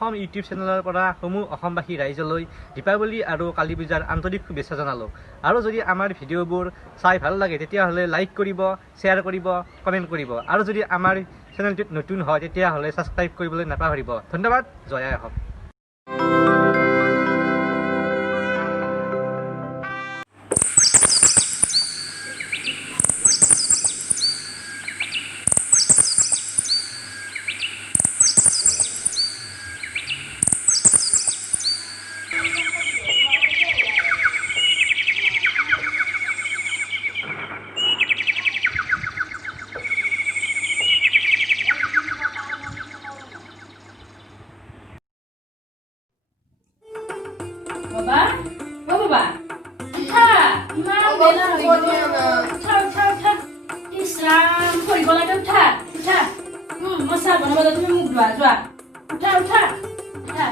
Assam YouTube চেনেলৰ পৰা সমূহ অসমবাসী ৰাইজলৈ দীপাৱলী আৰু কালী পূজাৰ আন্তৰিক শুভেচ্ছা জনালোঁ। আৰু যদি আমাৰ ভিডিঅ'বোৰ চাই ভাল লাগে তেতিয়াহ'লে লাইক কৰিব, শ্বেয়াৰ কৰিব, কমেণ্ট কৰিব। আৰু যদি আমাৰ চেনেলটোত নতুন হয় তেতিয়াহ'লে ছাবস্ক্ৰাইব কৰিবলৈ নাপাহৰিব। ধন্যবাদ। জয় আই Assam. Baba, oh Baba, uta, iman bela lagi uta, uta. Islam, koi bola ke uta, uta. Masa bana bala tu muk dua, dua. Uta, uta, uta.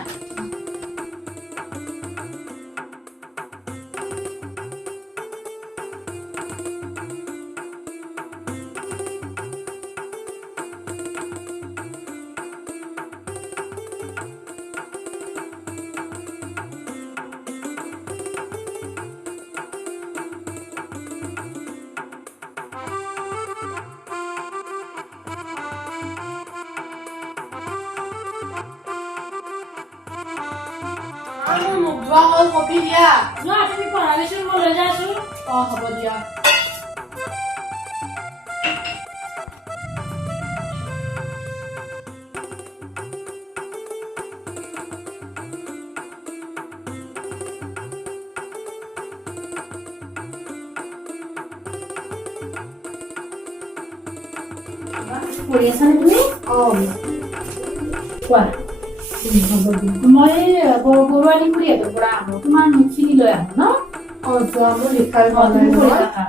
Mục doang ơi, kopi dia. Dua, tapi pernah besok mau belajar su. Oh, apa dia? Boleh sana dulu? Oh, Wah. মই গৰুৱালি কৰি আছো পৰা আনো তোমাৰ মুখিনি লৈ আনো ন oh, doang mau lihat mana তুমি কৰি ini? থাকা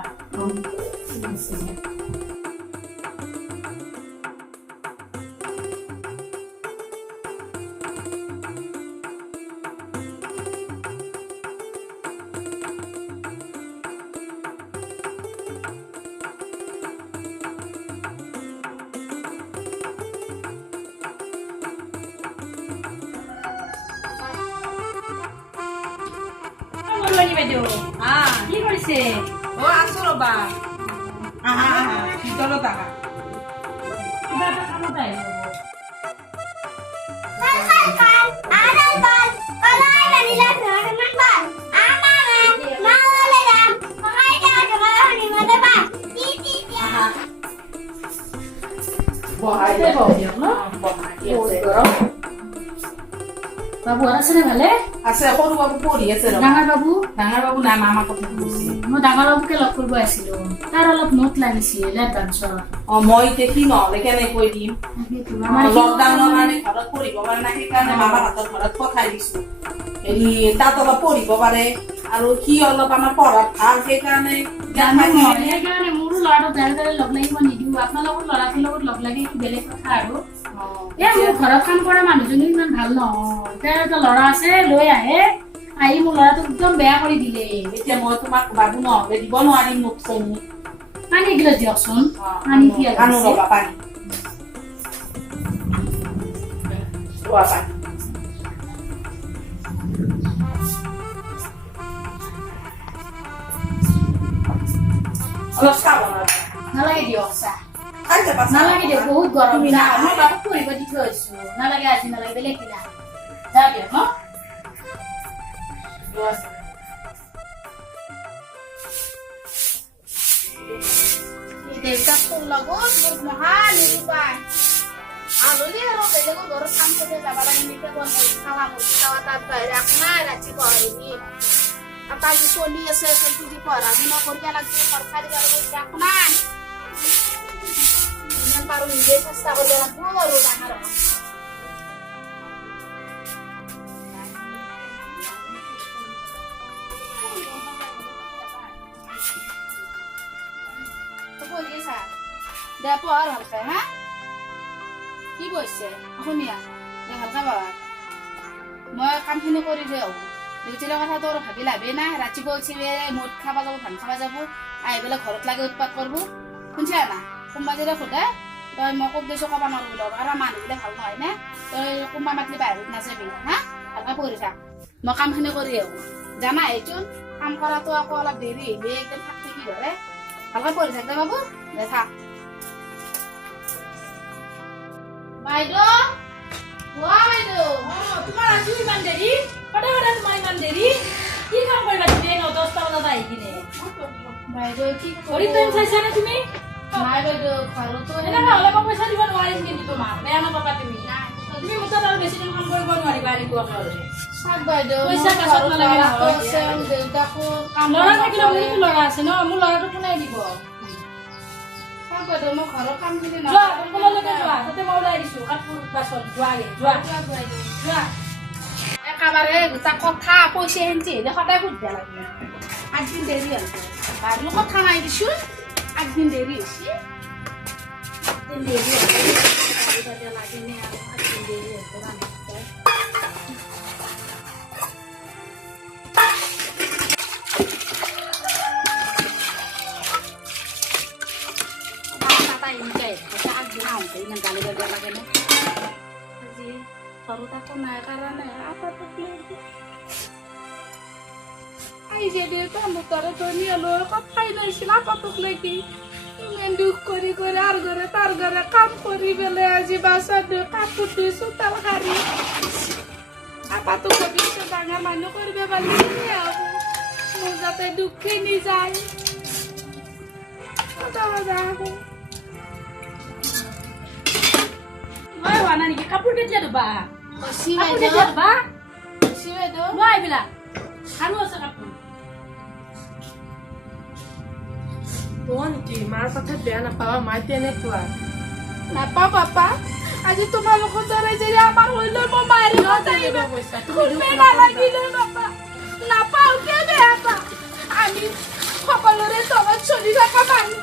গৰুৱালি বাইদেউ কি কৰিছে Oh, aso lo ba? Dito lo taka. কিবা এটা কামত আহিব Bahaya. দিয়ক ন Oh, sekarang. বাবু আছে নে ভালে Ase ako babu pori ase lo. ডাঙৰ বাবু Dangar babu na mama ko tusi. মই ডাঙৰ বাবুকে লগ কৰিব আহিছিলো তাৰ অলপ নোট লাগিছিল এডভান্সৰ Oh, moi te kino le kene koi dim. আমাৰ Lockdown no mane ঘৰত পৰিব মানে না সেইকাৰণে মামা হাতৰ ঘৰত পঠাই দিছো। এৰি তাত অলপ পৰিব পাৰে আৰু কি অলপ আমাৰ পঢ়াত ভাল সেইকাৰণে জানো মই সেইকাৰণে মোৰো ল'ৰাটো ডাইৰেক্ট লগ লাগিব নিদিওঁ আপোনালোকৰ ল'ৰাটোৰ লগত লগ লাগি বেলেগ কথা আৰু মোৰ ঘৰত কাম কৰা মানুহজনী ইমান ভাল নহয় তাৰ এটা ল'ৰা আছে লৈ আহে আহি মোৰ ল'ৰাটোক একদম বেয়া কৰি দিলে এতিয়া মই তোমাক বাবু নহ'লে দিব নোৱাৰিম মোক চেনি। পানী এগিলাচ দিয়কচোন পানী কি আনো ৰবা পানী। লোৱা পানী। অলপ চাব নালাগে দিয়ক চাহ খাই যাবা নালাগে দিয়ক বহুত গৰম না মই বাবুক পঢ়িব দি থৈছো নালাগে আজি নালাগে বেলেগ কিনা যা দিয়ক ন দেউতাক তোৰ লগত মোক মহা নিৰূপায় আলহী আৰু বেলেগৰ ঘৰত কাম কৰি যাব লাগে নেকি খাৱা তাত বাহিৰে একো নাই ৰাতি পঢ়িবি আৰু তাৰ যি চলি আছে চলি যি পঢ়া শুনা কৰিব লাগিব চৰকাৰী একো নাই যিমান পাৰো নিজে চেষ্টা কৰিব লাগিব আৰু ডাঙৰ দে পঢ় ভালকে হা কি কৈছে শুনিয়া দে ভালকে পঢ় মই কামখিনি কৰি থৈ আহোঁ ডিউটিৰ কথা তোৰ ভাবি লাভেই নাই ৰাতিপুৱা উঠি মদ খাব যাব ভান খাব যাব আহি পেলাই ঘৰত লাগে উৎপাত কৰিব শুনছা না কোনোবা যদি সোধে তই মই ক'ত গৈছো ক'ব নোৱাৰো লগ আৰু মানুহবিলাক ভাল নহয় নে তই কোনোবা মাতিলে বাহিৰত নাযাবি হা ভালকে পঢ়ি থাক মই কামখিনি কৰি আহো জানা এইচোন কাম কৰাটো আকৌ অলপ দেৰি হ'লে একদম থাকতে কি ধৰে ভালকে পঢ়ি থাক দে বাবু দে থাক বাইদেউ বাইদেউ তোমাৰ আজি ইমান দেৰি সদায় সদায় তোমাৰ ইমান দেৰি কি কাম কৰিবা তুমি 9-10টা বজাত আহি কিনে বাইদেউ কি ঘড়ী টাইম চাইছানে তুমি নাই বাইদেউ ঘৰতো এনেকুৱা হ'লে মই পইচা দিব নোৱাৰিম কিন্তু তোমাক বেয়া নাপাবা তুমি তুমি মোৰ তাত আৰু বেছি দিন কাম কৰিব নোৱাৰিবা এনেকুৱাকে হ'লে চাওক বাইদেউ পইচা কাছত নালাগে নহয় দেউতাকো ল'ৰা থাকিলে মোৰতো ল'ৰা আছে ন মোৰ ল'ৰাটো কোনে দিব চাওক বাইদেউ মই ঘৰৰ কামখিনি যোৱা সোনকালে যোৱা তাতে মই ওলাই দিছো কাপোৰ বাচন যোৱাগে যোৱা যোৱা একেবাৰে দুটা কথা পইচা হেঞ্চি হ'লে সদায় সুধিব লাগে একদিন দেৰি হ'ল বাৰু কথা নাই দিছোঁ একদিন দেৰি হৈছে একদিন দেৰি হ'ল লাগে নে আৰু একদিন দেৰি হ'ল ইমান গালি গালি লাগে নে আজি ঘৰত আকৌ নাই কাৰণে যে তহঁতৰ তাৰে ধনী হ'লেও কথাই নাছিল আপাতক লাগি ইমান দুখ কৰি কৰি আৰু ঘৰে তাৰ ঘৰে কাম কৰি পেলাই আজি বাচন ধুই কাপোৰ ধুই চোতাল সাৰি আপাতক ভাবিছো ডাঙৰ মানুহ কৰিব পাৰিলে হ'ব মোৰ যাতে দুখখিনি যায় মই হোৱা নাই নেকি কাপোৰ কেতিয়া ধুবা হচি কাপোৰ বাইদেউ কেতিয়া ধুবা হচি বাইদেউ মই এইবিলাক আৰু আছে কাপোৰ নেকি মাৰ কথা বেয়া নাপাবা মাই তেনেকুৱা নাপাওঁ পাপা আজি তোমালোকৰ দৰে যদি আমাৰ হলেও মই মাৰিব লাগিব খুলিব নালাগিলে পাপা নাপাওঁ কিয় বেয়া পা আমি সকলোৰে তলত চলি থকা মানুহ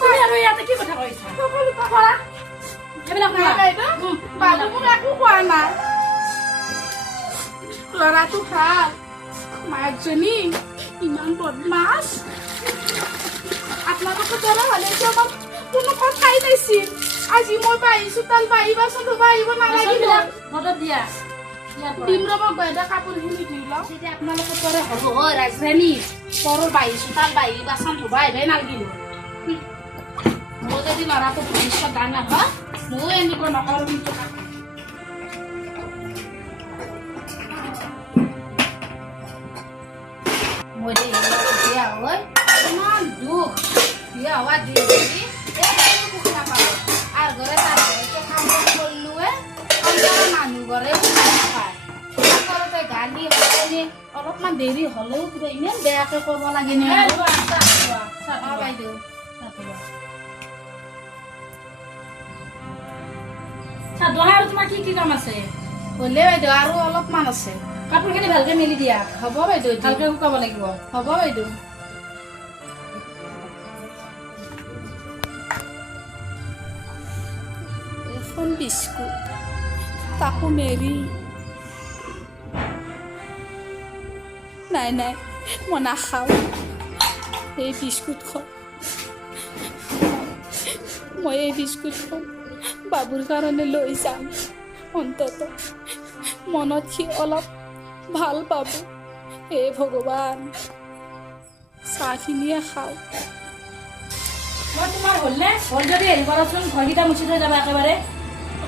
তুমি আৰু ইয়াতে কি কথা কৈছা সেইবিলাক কোৱা বাবু মোক একো কোৱা নাই ল'ৰাটো ভাল মাকজনী ইমান বদমাছ আপোনালোকৰ দৰে হ'লেতো আমাক কোনো কথাই নাছিল আজি মই বাঢ়ি চোতাল বাঢ়িবাচোন বাঢ়িব নালাগিব মদত দিয়া দিম ৰ'ব বাইদেউ কাপোৰখিনি ধুই লওঁ তেতিয়া আপোনালোকৰ দৰে হ'ব হয় ৰাজধানী পৰৰ বাঢ়ি চোতাল বাঢ়ি বাচন ধুবা আহিবই নালাগিব মোৰ যদি ল'ৰাটো ভৱিষ্যত ডাঙৰ হয় ময়ো এনেকুৱা নকৰোঁ কিন্তু মই যে বিয়া হয় ইমান দুখ বিয়া হোৱা দিন ধৰি সুখ নাপাওঁ আৰু ঘৰে তাৰ ঘৰতে কাম কৰিলোৱে মানুহ ঘৰে নাপায় ঘৰতে গালি হয় অলপমান দেৰি হ'লেও কিবা ইমান বেয়াকে ক'ব লাগে নে বাইদেউ আৰু তোমাৰ কি কি কাম আছে হ'লে বাইদেউ আৰু অলপমান আছে কাপোৰখিনি ভালকে মেলি দিয়া হ'ব বাইদেউ ভালকে শুকাব লাগিব হ'ব বাইদেউ এখন বিস্কুট তাকো মেৰি নাই নাই মই নাখাওঁ এই বিস্কুটখন মই এই বিস্কুটখন বাবুৰ কাৰণে লৈ যাম অন্তত মনত সি অলপ ভাল পাব হে ভগৱান চাহখিনিয়ে খাওঁ মই তোমাৰ হ'লনে হ'ল যদি হেৰি কৰাচোন ঘৰকেইটা মুচি থৈ যাবা একেবাৰে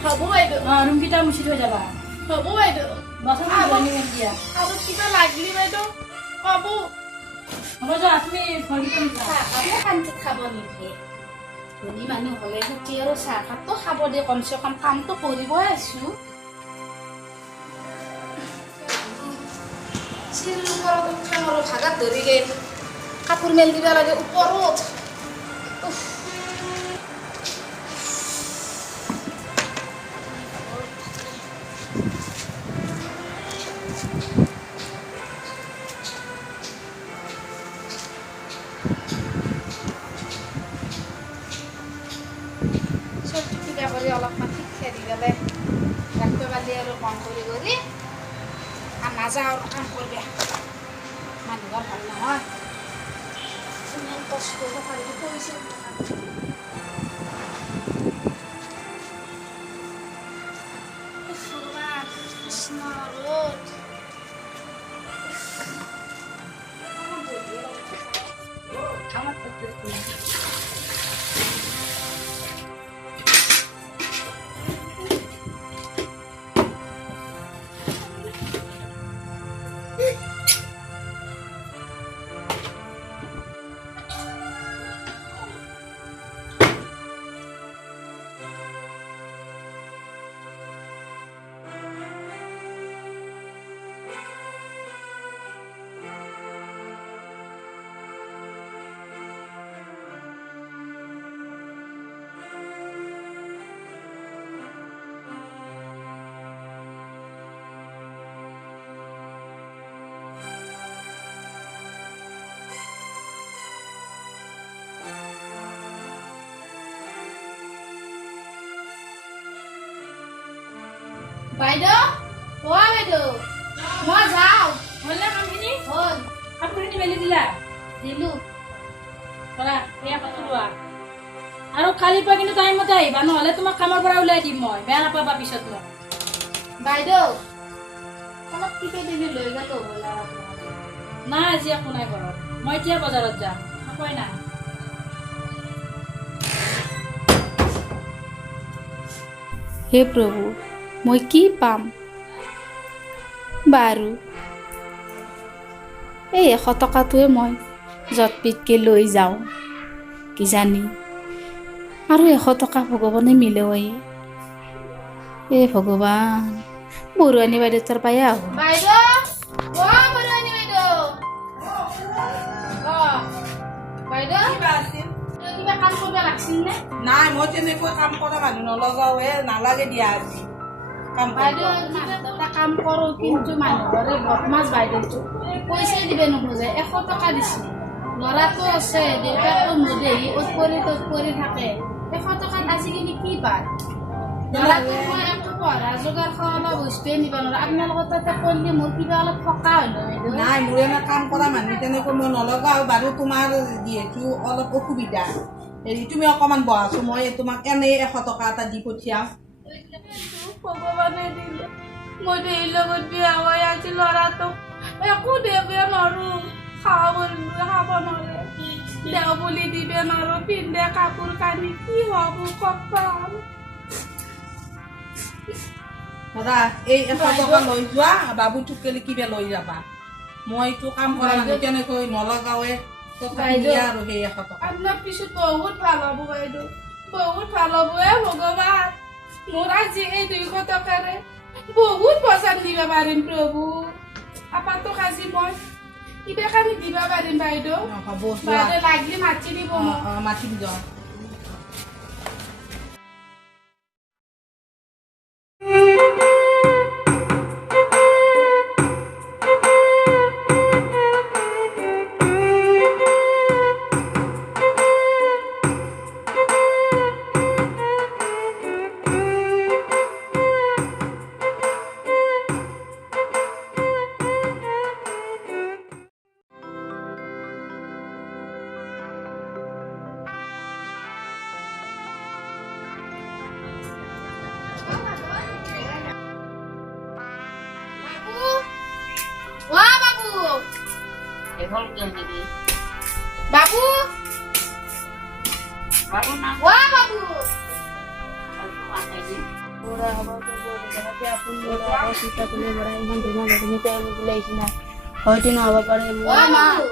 হ'ব বাইদেউ ৰুমকেইটা মুচি থৈ যাবা হ'ব বাইদেউ বাচন দিয়া আৰু কিবা লাগিলি বাইদেউ ক'ব হ'ব যোৱা তুমি ঘৰকেইটা চাহকাপো শান্তিত খাব নিদিয়ে ধনী মানুহ হ'লে সুখী আৰু চাহকাপটো খাব দিয়ে কমচে কম কামটো কৰিবই আছোঁ চিৰিৰ ওপৰত উঠাম আৰু ভাগাত ধৰিলে কাপোৰ মেল দিব লাগে ওপৰত চবটো কিবা কৰি অলপমান শিক্ষা দি পেলাই ৰাখতে পালি আৰু মন কৰি কৰি আৰু নাযাওঁ আৰু কাম কৰিব মানুহৰ ভাল নহয় ইমান কষ্ট পাৰিব কৰিছে বাইদেউ অ বাইদেউ মই যাওঁ হ'লনে কামখিনি হ'ল কাপোৰখিনি মেলি দিলা দিলো কৰা এয়া কাপোৰ লোৱা আৰু কালিৰ পৰা কিন্তু টাইমতে আহিবা নহ'লে তোমাক কামৰ পৰা ওলাই দিম মই বেয়া নাপাবা পিছত মোক বাইদেউ অলপ টিপে দিবি লৈ গ'লো হ'ল আৰু নাই আজি একো নাই ঘৰত মই এতিয়া বজাৰত যাম নকয় নাই হে প্ৰভু মই কি পাম বাৰু এই 100 টকাটোৱে মই যৎপিতকৈ লৈ যাওঁ কিজানি আৰু 100 টকা ভগৱানে মিলেই এ ভগৱান বৰুৱানী বাইদেউ তাৰ পাই আহোঁ বাইদেউ অ বৰুৱানী বাইদেউ অ বাইদেউ কিবা কাম কৰিব লাগছিল নে নাই মই তেনেকৈ কাম কৰা মানুহ নলগাও নালাগে দিয়া আজি কাম বাইদেউ এটা কাম কৰোঁ কিন্তু মানুহৰে বদমাছ বাইদেউটো পইচাই দিব নোখোজে 100 টকা দিছিল ল'ৰাটো আছে দেউতাকটো নদেহি অত কৰি থাকে 100 টকাত আজিকালি কি পায় ল'ৰাটো মই একো পঢ়া যোগাৰ খোৱা বস্তুৱে নিব নোৱাৰোঁ আপোনালোকৰ তাতে কৰিলে মোৰ কিবা অলপ সকাহ হ'ল বাইদেউ নাই মোৰ এনে কাম কৰা মানুহ তেনেকৈ মই নলগাও বাৰু তোমাৰ যিহেতু অলপ অসুবিধা তুমি অকণমান বহাচোন মই তোমাক এনেই 100 টকা এটা দি পঠিয়াম ভগৱানে দিলে মই দেহিৰ লগত বিয়া হৈ আজি ল'ৰাটো একো দিব নোৱাৰোঁ খাব নোৱাৰে দেও বুলি দিব নোৱাৰোঁ পিন্ধে কাপোৰ কানি কি হ'ব কপাল দাদা এই 100 টকা লৈ যোৱা বাবুটোক কেলে কিবা লৈ যাবা মইতো কাম কৰা মানুহ তেনেকৈ নলগাওৱে বাইদেউ। আৰু সেই 100 টকা আপোনাৰ পিছত বহুত ভাল হ'ব বাইদেউ বহুত ভাল হ'ব ভগৱান মোৰ আজি এই 200 টকাৰে বহুত পইচা দিব পাৰিম প্ৰভু আপাতক আজি মই কিবা কানি দিব পাৰিম বাইদেউ হ'ব বাইদেউ লাগিলে মাতি দিব মোক মাতিম যাওঁ বাবু বাবু হয়তো নহ'ব পাৰে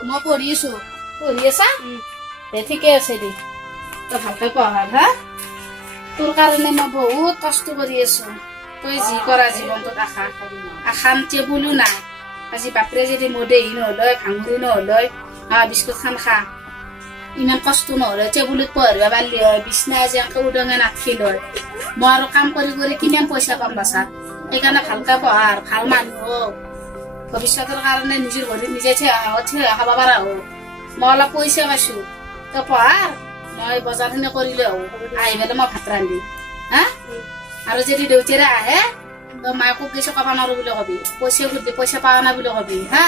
মই পঢ়ি আছো পঢ়ি আছা ঠিকে আছে দে তই ভালকে পঢ়া হা তোৰ কাৰণে মই বহুত কষ্ট কৰি আছো তই যি কৰা জীৱনটোত আশান্তি বোলো নাই আজি বাপৰে যদি মোৰ দেহি নহ'লে ভাঙৰি নহ'লে বিস্কুট খান খা ইমান কষ্ট নহ'লে টেবুলত পঢ়িব পাৰিলি হয় বিচনা আজি এনেকৈ উদঙে নাথাকিল হয় মই আৰু কাম কৰি কৰি কিমান পইচা পাম বাচা সেইকাৰণে ভালকে পঢ়া ভাল মানুহ হওক ভৱিষ্যতৰ কাৰণে নিজৰ ভৰিত নিজে থিয় খাব পৰা হওক মই অলপ পইচা পাইছো তই পঢ়া মই বজাৰখিনি কৰিলে হওক আহি পেলাই মই ভাত ৰান্ধিম হা আৰু যদি দেউতাৰে আহে তই মায়েকো কিছু ক'ব নোৱাৰো বুলি কবি পইচা সুধি পইচা পাৱা নাই বুলি কবি হা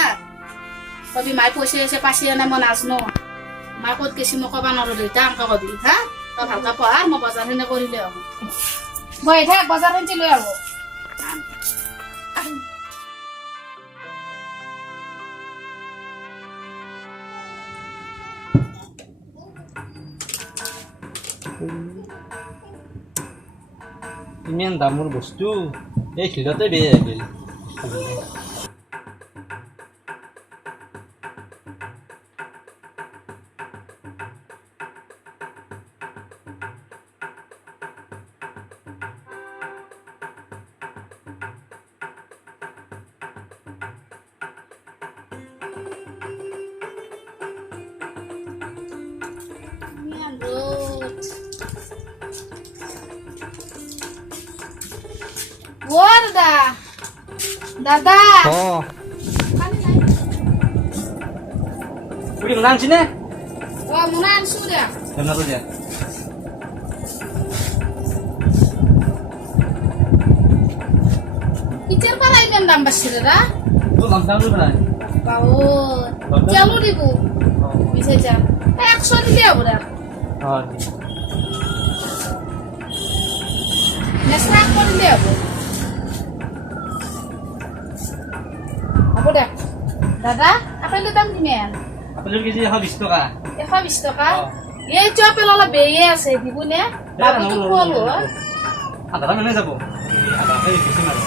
কবি মায়ে পইচা আছে পাইছে নাই মই নাজানো মায়ে ক'ত গৈছে মই ক'ব নোৱাৰো দেউতা এনেকৈ কবি হা তই ভালকে পঢ়া মই বজাৰখিনি কৰিলে হ'ব মই এতিয়া বজাৰখিনি লৈ আহো ইমান দামৰ বস্তু এই ভিৰতে বেয়া আহিল দাদা পুৰি মনা আনছি নে মোনা আনছো দে ধন্যবাদ দিয়া কিচের পাড়াই মেন দাম বাড়ছে দাদা তো লকডাউন প্রায় বাবু কেমন দিব মিশে যা 100 দিলে হবে না হয় নেশা করলে হবে দে দাদা আপেলের দাম কিমান আপেলৰ কেজি 120 টকা 120 টাকা এই যে আপেল অলপ বেয়ে আছে দিবনে বাবুটো খুৱাব আধা মানে যাব আধা এই বেছি মাৰ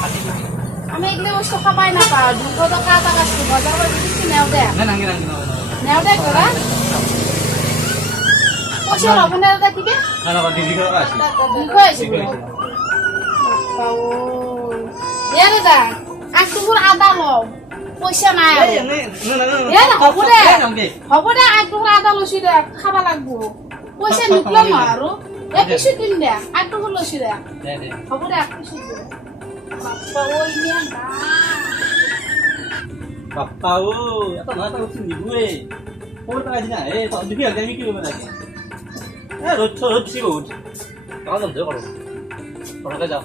আমি এগুলো বস্তু খাবাই না পাও 200 টাকা টাকা বাজার করে দিচ্ছি নেও দে না নাঙ্গি নাঙ্গি নেও দে করা পয়সা হবে না দাদা ঠিক না না দিদি করে আছে দুইশো আছে বাবু এ দাদা এক টুকুর আদা লও পয়সা নাই হ'ব দে এক টুকুর আদা লছি দে খাবা লাগবো পয়সা নিকলো না আৰু এ কিছু দিন দে এক টুকুর লছি দে হ'ব দে কিছু দিন বাপ্পা ওই নিয়া না বাপ্পা ও এত না তো কিছু নিবুয়ে কোন টাকা দিনা এ তো দিবি আগে আমি কি করব লাগে এ রোজ ছিল কাজ ধরে করো পড়াতে যাও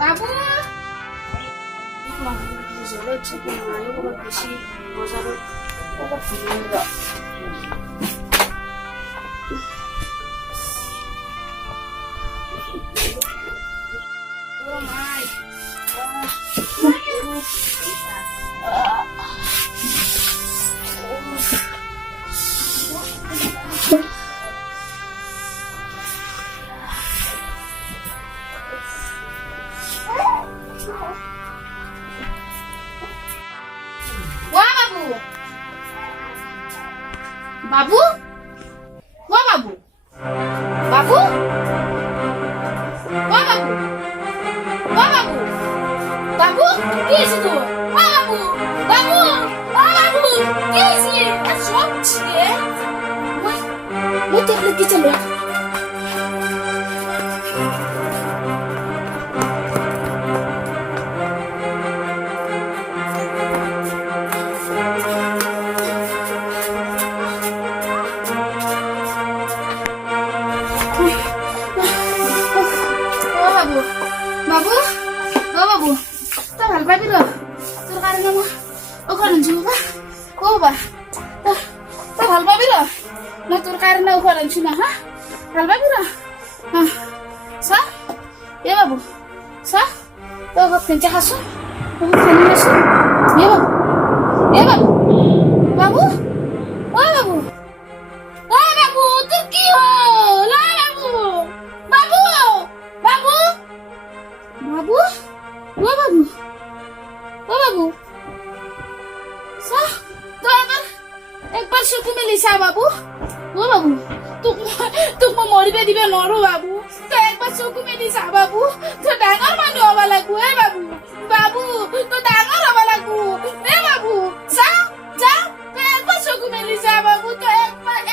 বাবু জলে থেকে মায়ে বড় বেশি বাজারে কত ভিড় ও মাই বাবু ও বাবু বাবু ও বাবু ও বাবু বাবু কি হয়েছে তো ও বাবু বাবু ও বাবু কি হয়েছে সব ছিড়ে মুতে কি চলো বাবু ও বাবু তা ভাল পাবি র তোর কারণে মই ওখানে যাবো বা ও বা তা ভাল পাবি র না তোর কারণে ওখানে আনছি না হ্যাঁ ভাল পাবি র সা এ বাবু সা ও বাবু কেঞ্চা খাসো ও খেলি আসো এ বাবু বাবু ও বাবু ও বাবু তোর কি হল বাবু বাবু বাবু বাবু ও বাবু ও বাবু সা তো একবার শুকু মেলিছা বাবু ও বাবু তোক মই মৰিবে দিবে নৰো বাবু তো একবাৰ শুকু মেলিছা বাবু তো ডাঙৰ মানুহ হব লাগবো এ বাবু বাবু তো ডাঙৰ হব লাগবো এ বাবু চা যা তো একবার শুকু মেলিছা বাবু তো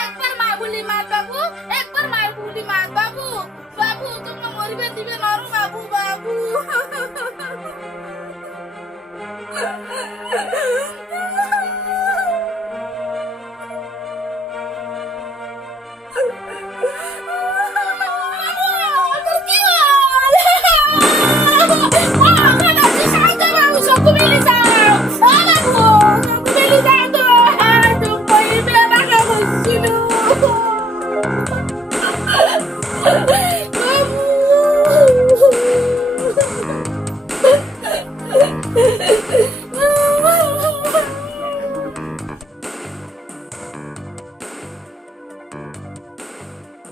একবার মা বুলি মাত বাবু একবার মা বুলি মাত বাবু বাবু তোক মই মৰিবে দিবে নৰো বাবু বাবু Ha ha ha!